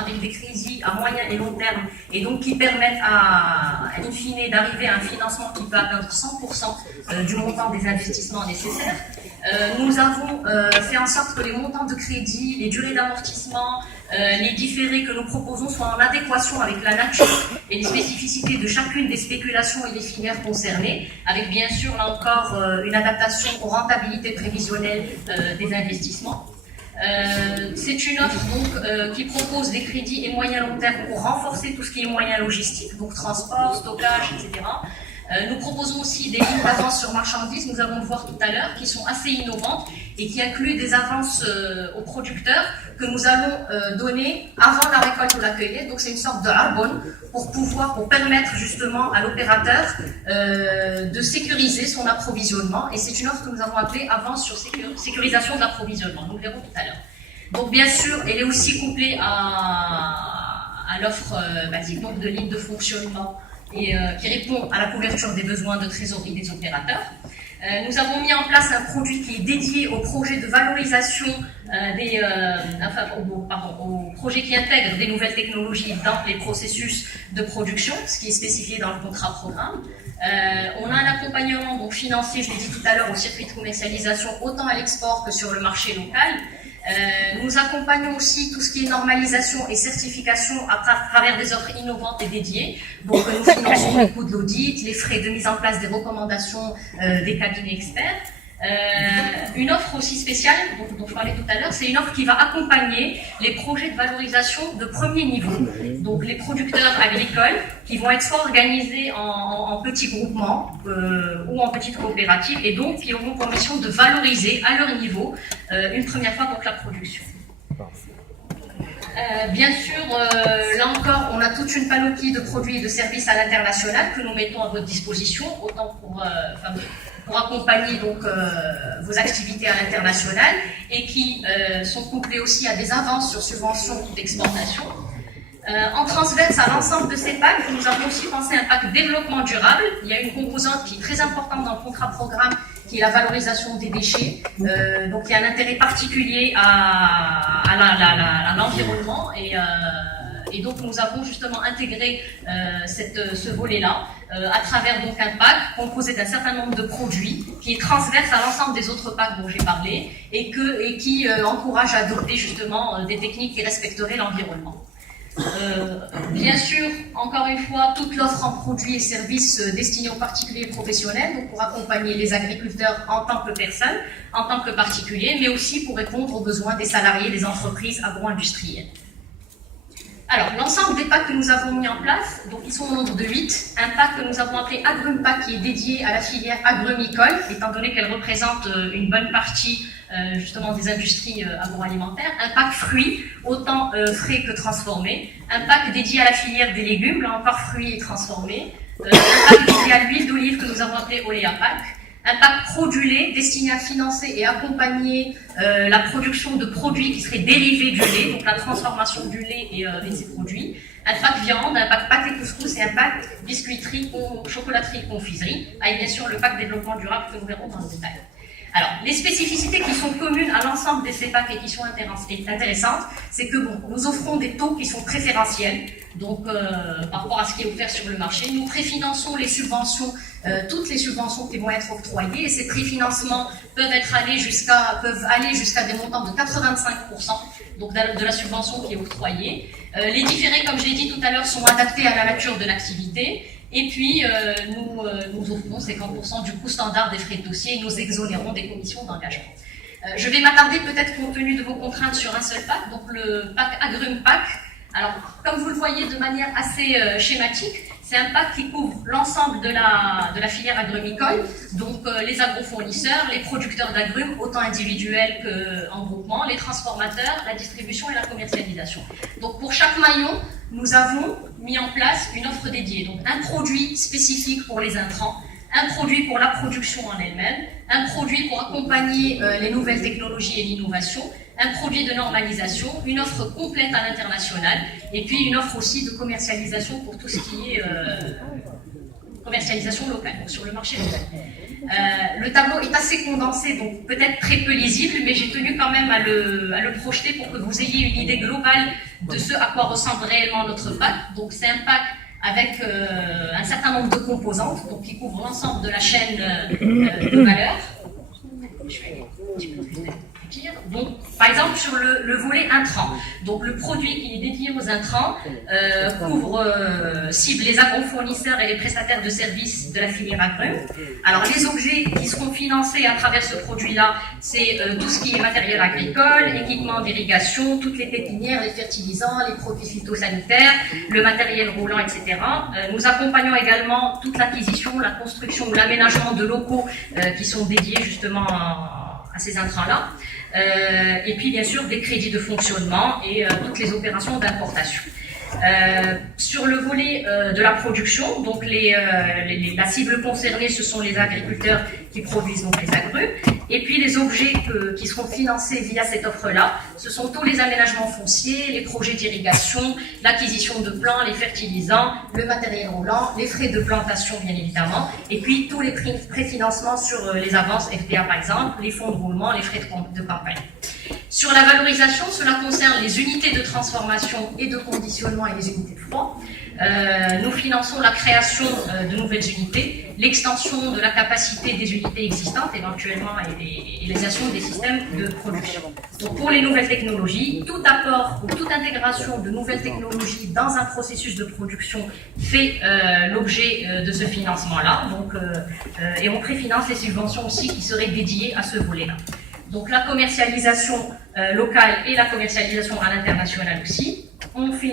avec des crédits à moyen et long terme et donc qui permettent in fine d'arriver à un financement qui peut atteindre 100% du montant des investissements nécessaires. Nous avons fait en sorte que les montants de crédit, les durées d'amortissement, les différés que nous proposons soient en adéquation avec la nature et les spécificités de chacune des spéculations et des filières concernées, avec bien sûr là encore une adaptation aux rentabilités prévisionnelles des investissements. C'est une offre donc qui propose des crédits et moyens long terme pour renforcer tout ce qui est moyens logistiques, donc transport, stockage, etc. Nous proposons aussi des lignes d'avance sur marchandises, nous allons le voir tout à l'heure, qui sont assez innovantes et qui incluent des avances aux producteurs que nous allons donner avant la récolte ou la cueillette. Donc c'est une sorte de arbonne pour permettre justement à l'opérateur de sécuriser son approvisionnement. Et c'est une offre que nous avons appelée avance sur sécurisation de l'approvisionnement. Nous le verrons tout à l'heure. Donc bien sûr, elle est aussi couplée à l'offre basique, donc de ligne de fonctionnement et qui répond à la couverture des besoins de trésorerie des opérateurs. Nous avons mis en place un produit qui est dédié au projet de valorisation au projet qui intègre des nouvelles technologies dans les processus de production, ce qui est spécifié dans le contrat programme. On a un accompagnement donc financier, je l'ai dit tout à l'heure, au circuit de commercialisation, autant à l'export que sur le marché local. Nous accompagnons aussi tout ce qui est normalisation et certification à travers des offres innovantes et dédiées. Donc nous finançons les coûts de l'audit, les frais de mise en place des recommandations des cabinets experts. Une offre aussi spéciale, dont je parlais tout à l'heure, c'est une offre qui va accompagner les projets de valorisation de premier niveau. Donc les producteurs agricoles qui vont être soit organisés en petits groupements ou en petites coopératives et donc qui auront pour mission de valoriser à leur niveau une première fois donc la production. Bien sûr, là encore, on a toute une panoplie de produits et de services à l'international que nous mettons à votre disposition, autant pour accompagner donc vos activités à l'international et qui sont couplées aussi à des avances sur subventions d'exportation. En transverse à l'ensemble de ces packs, nous avons aussi pensé à un pack développement durable. Il y a une composante qui est très importante dans le contrat programme qui est la valorisation des déchets. Donc il y a un intérêt particulier à l'environnement et donc nous avons justement intégré ce volet-là à travers donc un pack composé d'un certain nombre de produits qui est transverse à l'ensemble des autres packs dont j'ai parlé et qui encourage à adopter justement des techniques qui respecteraient l'environnement. Bien sûr, encore une fois, toute l'offre en produits et services destinés aux particuliers et professionnels, donc pour accompagner les agriculteurs en tant que personnes, en tant que particuliers, mais aussi pour répondre aux besoins des salariés des entreprises agro-industrielles. Alors, l'ensemble des packs que nous avons mis en place, donc ils sont au nombre de 8. Un pack que nous avons appelé AgrumPack qui est dédié à la filière agrumicole, étant donné qu'elle représente une bonne partie justement des industries agroalimentaires. Un pack fruits, autant frais que transformés. Un pack dédié à la filière des légumes, là encore fruits et transformés. Un pack dédié à l'huile d'olive que nous avons appelé Oléapack. Un pack produit destiné à financer et accompagner la production de produits qui seraient dérivés du lait, donc la transformation du lait et de ses produits. Un pack viande, un pack pâté couscous et un pack biscuiterie, chocolaterie, confiserie, avec bien sûr le pack développement durable que nous verrons dans le détail. Alors, les spécificités qui sont communes à l'ensemble de ces packs et qui sont intéressantes, c'est que nous offrons des taux qui sont préférentiels, donc par rapport à ce qui est offert sur le marché. Nous préfinançons les subventions, toutes les subventions qui vont être octroyées, et ces préfinancements peuvent aller jusqu'à des montants de 85%, donc de la subvention qui est octroyée. Les différés, comme je l'ai dit tout à l'heure, sont adaptés à la nature de l'activité. Et puis, nous offrons 50% du coût standard des frais de dossier et nous exonérons des commissions d'engagement. Je vais m'attarder peut-être compte tenu de vos contraintes sur un seul pack, donc le pack AgrumPack. Alors, comme vous le voyez de manière assez schématique, c'est un pack qui couvre l'ensemble de la filière agrumicole, donc les agrofournisseurs, les producteurs d'agrumes, autant individuels qu'en groupement, les transformateurs, la distribution et la commercialisation. Donc pour chaque maillon, nous avons mis en place une offre dédiée. Donc un produit spécifique pour les intrants, un produit pour la production en elle-même, un produit pour accompagner les nouvelles technologies et l'innovation, un produit de normalisation, une offre complète à l'international, et puis une offre aussi de commercialisation pour tout ce qui est commercialisation locale, donc sur le marché local. Le tableau est assez condensé, donc peut-être très peu lisible, mais j'ai tenu quand même à le projeter pour que vous ayez une idée globale de ce à quoi ressemble réellement notre pack. Donc c'est un pack avec un certain nombre de composantes, donc qui couvrent l'ensemble de la chaîne de valeur. Je vais un petit peu plus dire. Donc, par exemple, sur le volet intrant, donc le produit qui est dédié aux intrants cible les agrofournisseurs et les prestataires de services de la filière agrumes. Alors, les objets qui seront financés à travers ce produit-là, c'est tout ce qui est matériel agricole, équipement d'irrigation, toutes les pépinières, les fertilisants, les produits phytosanitaires, le matériel roulant, etc. Nous accompagnons également toute l'acquisition, la construction ou l'aménagement de locaux qui sont dédiés justement à ces intrants-là. Et puis bien sûr des crédits de fonctionnement et toutes les opérations d'importation. Sur le volet de la production, donc la cible concernée, ce sont les agriculteurs qui produisent donc les agrumes. Et puis les objets qui seront financés via cette offre-là, ce sont tous les aménagements fonciers, les projets d'irrigation, l'acquisition de plants, les fertilisants, le matériel roulant, les frais de plantation bien évidemment, et puis tous les préfinancements sur les avances FTA par exemple, les fonds de roulement, les frais de campagne. Sur la valorisation, cela concerne les unités de transformation et de conditionnement et les unités de froid. Nous finançons la création de nouvelles unités, l'extension de la capacité des unités existantes éventuellement et l'utilisation des systèmes de production. Donc pour les nouvelles technologies, tout apport ou toute intégration de nouvelles technologies dans un processus de production fait l'objet de ce financement-là. Et on préfinance les subventions aussi qui seraient dédiées à ce volet-là. Donc la commercialisation locale et la commercialisation à l'international aussi. On